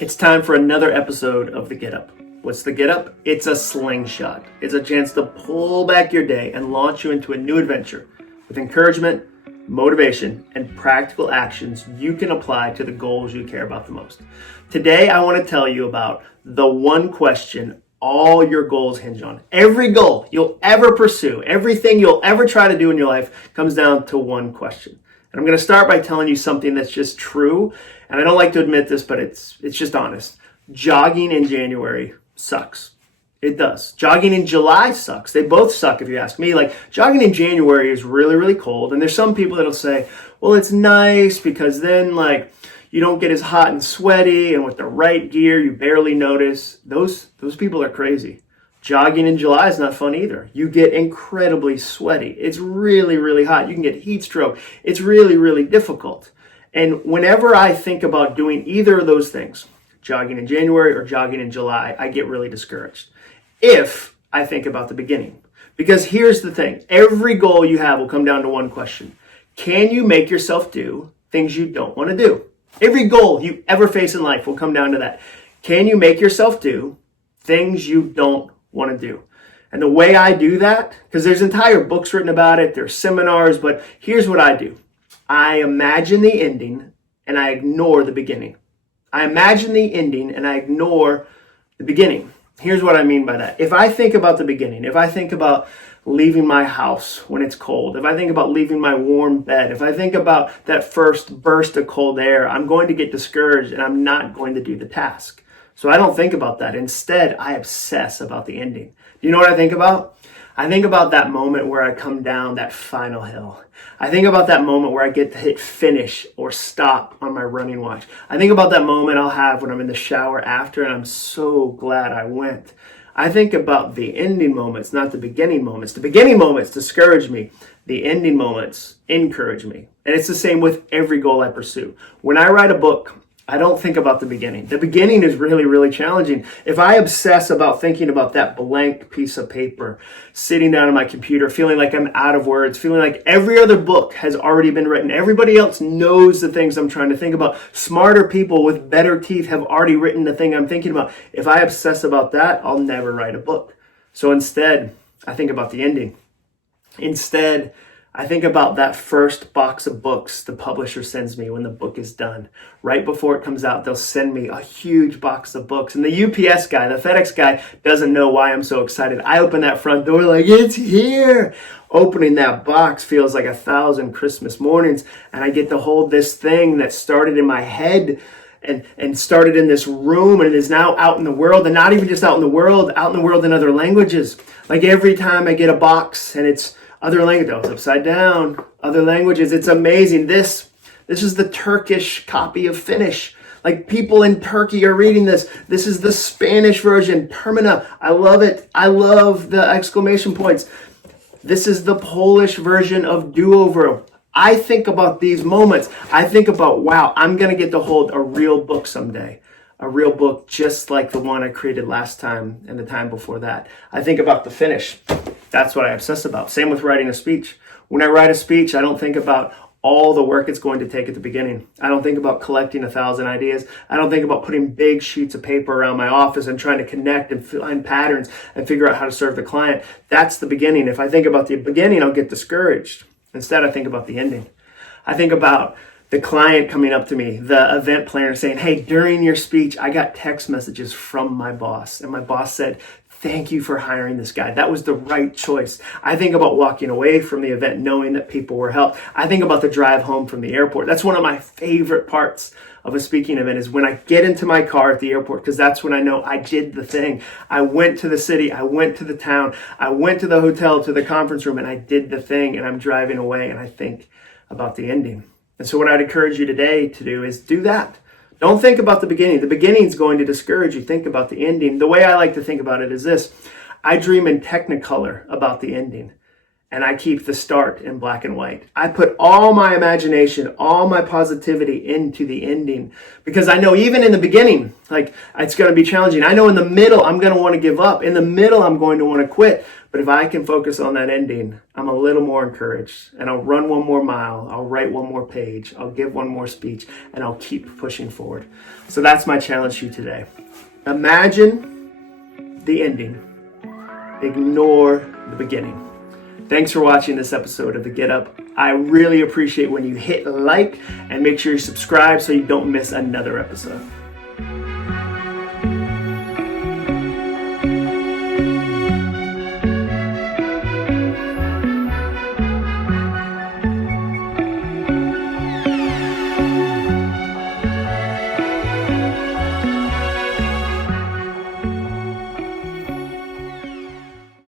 It's time for another episode of The Get Up. What's the Get Up? It's a slingshot. It's a chance to pull back your day and launch you into a new adventure with encouragement, motivation, and practical actions you can apply to the goals you care about the most. Today, I want to tell you about the one question all your goals hinge on. Every goal you'll ever pursue, everything you'll ever try to do in your life comes down to one question. And I'm going to start by telling you something that's just true. And I don't like to admit this, but it's just honest. Jogging in January sucks. It does. Jogging in July sucks. They both suck if you ask me. Like, jogging in January is really, really cold. And there's some people that'll say, well, it's nice because then you don't get as hot and sweaty, and with the right gear, you barely notice. Those people are crazy. Jogging in July is not fun either. You get incredibly sweaty. It's really, really hot. You can get heat stroke. It's really, really difficult. And whenever I think about doing either of those things, jogging in January or jogging in July, I get really discouraged if I think about the beginning. Because here's the thing. Every goal you have will come down to one question. Can you make yourself do things you don't want to do? Every goal you ever face in life will come down to that. Can you make yourself do things you don't want to do? And the way I do that, because there's entire books written about it, there's seminars, but here's what I do. I imagine the ending and I ignore the beginning. I imagine the ending and I ignore the beginning. Here's what I mean by that. If I think about the beginning, if I think about leaving my house when it's cold, if I think about leaving my warm bed, if I think about that first burst of cold air, I'm going to get discouraged and I'm not going to do the task. So I don't think about that. Instead, I obsess about the ending. Do you know what I think about? I think about that moment where I come down that final hill. I think about that moment where I get to hit finish or stop on my running watch. I think about that moment I'll have when I'm in the shower after and I'm so glad I went. I think about the ending moments, not the beginning moments. The beginning moments discourage me. The ending moments encourage me. And it's the same with every goal I pursue. When I write a book, I don't think about the beginning. The beginning is really, really challenging. If I obsess about thinking about that blank piece of paper, sitting down on my computer, feeling like I'm out of words, feeling like every other book has already been written, everybody else knows the things I'm trying to think about, smarter people with better teeth have already written the thing I'm thinking about. If I obsess about that, I'll never write a book. So instead, I think about the ending. Instead, I think about that first box of books the publisher sends me when the book is done. Right before it comes out, they'll send me a huge box of books. And the UPS guy, the FedEx guy, doesn't know why I'm so excited. I open that front door like, it's here. Opening that box feels like 1,000 Christmas mornings. And I get to hold this thing that started in my head and started in this room and is now out in the world. And not even just out in the world in other languages. Like every time I get a box and it's other language, it's upside down, other languages. It's amazing. This is the Turkish copy of Finish. Like, people in Turkey are reading this. This is the Spanish version, Termina. I love it. I love the exclamation points. This is the Polish version of Do-Over. I think about these moments. I think about, wow, I'm going to get to hold a real book someday. A real book just like the one I created last time and the time before that. I think about the finish. That's what I obsess about. Same with writing a speech. When I write a speech, I don't think about all the work it's going to take at the beginning. I don't think about collecting 1,000 ideas. I don't think about putting big sheets of paper around my office and trying to connect and find patterns and figure out how to serve the client. That's the beginning. If I think about the beginning, I'll get discouraged. Instead, I think about the ending. I think about the client coming up to me, the event planner saying, hey, during your speech, I got text messages from my boss. And my boss said, thank you for hiring this guy. That was the right choice. I think about walking away from the event knowing that people were helped. I think about the drive home from the airport. That's one of my favorite parts of a speaking event is when I get into my car at the airport, because that's when I know I did the thing. I went to the city, I went to the town, I went to the hotel, to the conference room, and I did the thing, and I'm driving away and I think about the ending. And so what I'd encourage you today to do is do that. Don't think about the beginning. The beginning is going to discourage you. Think about the ending. The way I like to think about it is this. I dream in Technicolor about the ending. and I keep the start in black and white. I put all my imagination, all my positivity into the ending, because I know even in the beginning, like, it's going to be challenging. I know in the middle, I'm going to want to give up. In the middle, I'm going to want to quit. But if I can focus on that ending, I'm a little more encouraged, and I'll run one more mile. I'll write one more page. I'll give one more speech, and I'll keep pushing forward. So that's my challenge to you today. Imagine the ending. Ignore the beginning. Thanks for watching this episode of The Get Up. I really appreciate when you hit like and make sure you subscribe so you don't miss another episode.